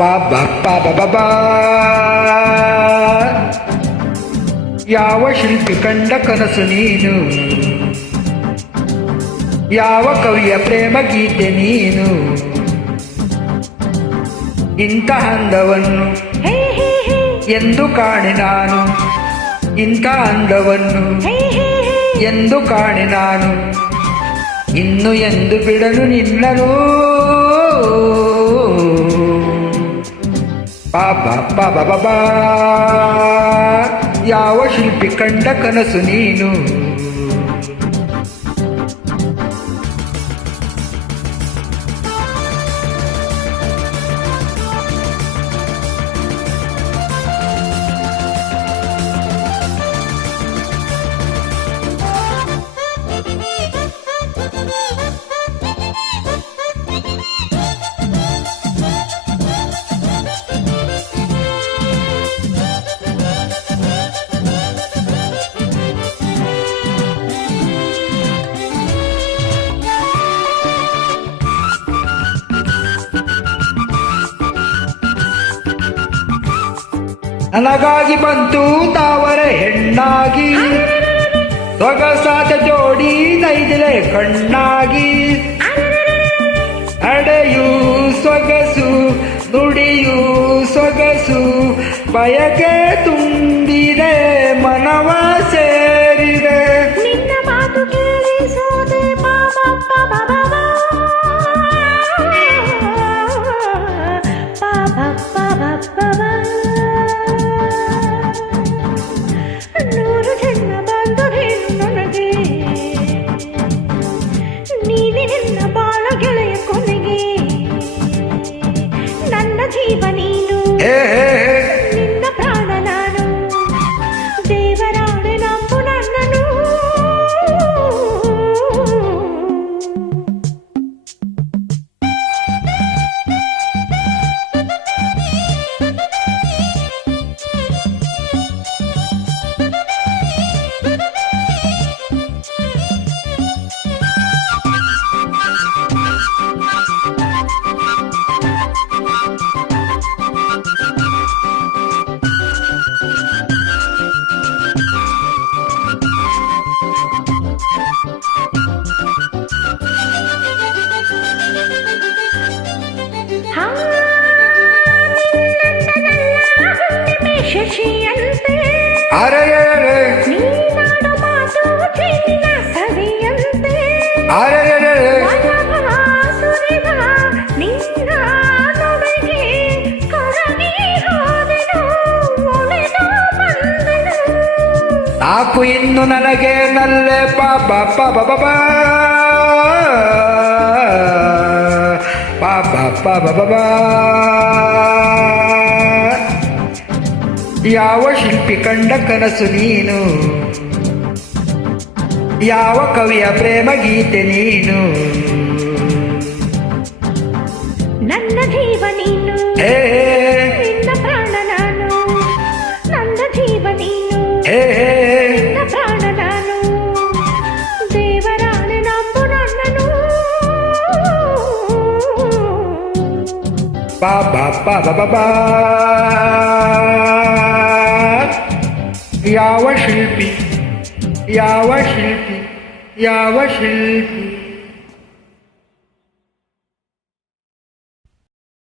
ಬಾಬಾ ಬಾಬಾ ಬಾಬಾ ಯಾವ ಶಿಲ್ಪಿ ಕಂಡ ಕನಸು ನೀನು, ಯಾವ ಕವಿಯ ಪ್ರೇಮ ಗೀತೆ ನೀನು, ಇಂಥ ಅಂದವನ್ನು ಎಂದು ಕಾಣೆ ನಾನು, ಇಂಥ ಅಂದವನ್ನು ಎಂದು ಕಾಣೆ ನಾನು, ಇನ್ನು ಎಂದು ಬಿಡಲು ನಿನ್ನನು. ಬಾಬಾ ಬಾಬಾ ಬಾಬಾ ಯಾವ ಶಿಲ್ಪಿ ಕಂಡ ಕನಸು ನೀನು. ನನಗಾಗಿ ಬಂತು ತಾವರೆ ಹೆಣ್ಣಾಗಿ, ಸೊಗಸಾದ ಜೋಡಿ ನೈದಿಲೆ ಕಣ್ಣಾಗಿ, ನಡೆಯೂ ಸೊಗಸು ನುಡಿಯೂ ಸೊಗಸು, ಬಯಕೆ ತುಂಬಿದೆ ಮನವ ಸೇರಿದೆ. ನಿನ್ನ ಮಾತು ಕೇಳಿಸೋದೆ ನೂರು ಜನ್ಮ ಬಂದು ಹೇಳು ನನಗೆ, ನೀನೆ ನಿನ್ನ ಬಾಳ ಗೆಳೆಯ ಕೊನೆಗೆ. ನನ್ನ ಜೀವ ನೀನು, ನಿನ್ನ ಪ್ರಾಣ ನಾನು, ದೇವರಾಣೆ ನಂಬು ನನ್ನನು. ಶಶಿಯಂತೆ ಅರೆರೆ ನೀನಾಡು ಮಾತು ಚಿನ್ನ ಸವಿಯಂತೆ, ಅರೆರೆ ಸುರಿದ ನಿನ್ನ ನೊಬಗೆ ಕರಗಿ ಹೋದೆನು, ಒಳೆದು ಬಂದೆನು. ಸಾಕು ಇನ್ನು ನನಗೆ ನಲ್ಲೆ ಬಾಬಾ ಬಾಬಾ ಬಾಬಾ ಬಾಬಾ ಬಾಬಾ ಬಾಬಾ ಯಾವ ಶಿಲ್ಪಿ ಕಂಡ ಕನಸು ನೀನು, ಯಾವ ಕವಿಯ ಪ್ರೇಮ ಗೀತೆ ನೀನು, ನನ್ನ ಜೀವ ನೀನು, ನಿನ್ನ ಪ್ರಾಣ ನಾನು, ನನ್ನ ಜೀವ ನೀನು, ನಿನ್ನ ಪ್ರಾಣ ನಾನು, ದೇವರಾಣೆ ನಂಬು ನನ್ನನು. ಬಾಬಾ ಬಾಬಾ ಬಾಬಾ ಯಾವ ಶಿಲ್ಪಿ ಯಾವ ಶಿಲ್ಪಿ ಯಾವ ಶಿಲ್ಪಿ